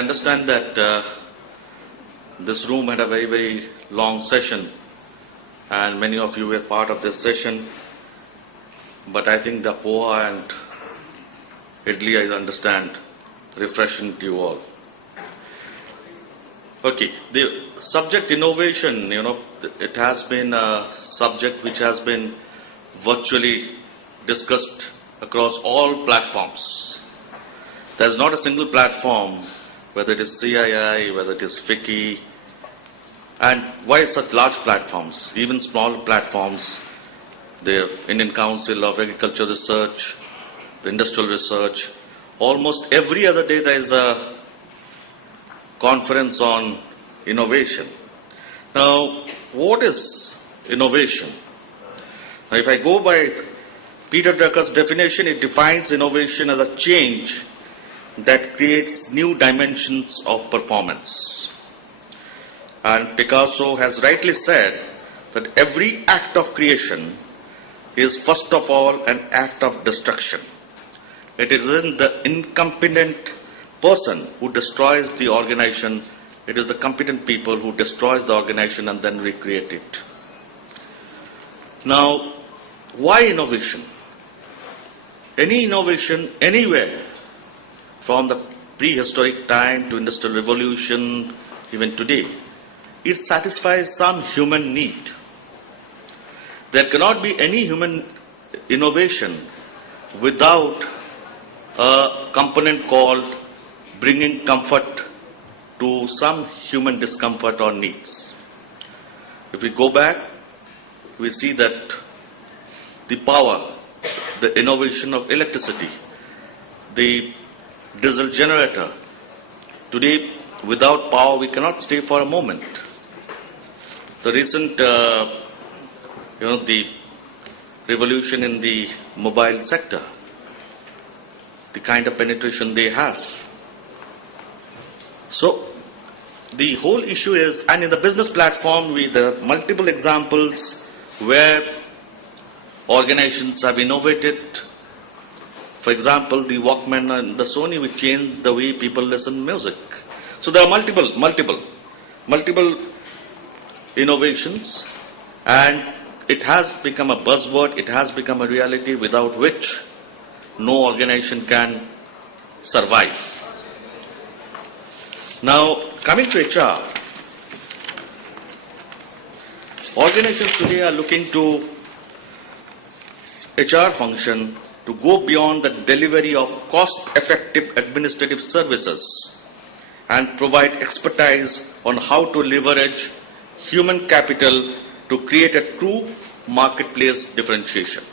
understand that this room had a very, very long session, and many of you were part of this session. But I think the poha and idli, I understand, refreshing to you all. Okay, the subject innovation, it has been a subject which has been virtually discussed across all platforms. There's not a single platform, whether it is CII, whether it is FICCI, and why such large platforms, even small platforms, the Indian Council of Agriculture Research, the Industrial Research, almost every other day there is a conference on innovation. Now, what is innovation? Now, if I go by Peter Drucker's definition, it defines innovation as a change that creates new dimensions of performance. And Picasso has rightly said that every act of creation is first of all an act of destruction. It isn't the incompetent person who destroys the organization, it is the competent people who destroys the organization and then recreate it. Now, why innovation? Any innovation anywhere, from the prehistoric time to industrial revolution, even today, it satisfies some human need. There cannot be any human innovation without a component called bringing comfort to some human discomfort or needs. If we go back, we see that the power, the innovation of electricity, the diesel generator. Today, without power, we cannot stay for a moment. The recent, the revolution in the mobile sector, the kind of penetration they have. So, the whole issue is, and in the business platform, there are multiple examples where organizations have innovated. For example, the Walkman and the Sony, which changed the way people listen to music. So there are multiple innovations, and it has become a buzzword, it has become a reality without which no organization can survive. Now, coming to HR, organizations today are looking to HR function to go beyond the delivery of cost-effective administrative services and provide expertise on how to leverage human capital to create a true marketplace differentiation.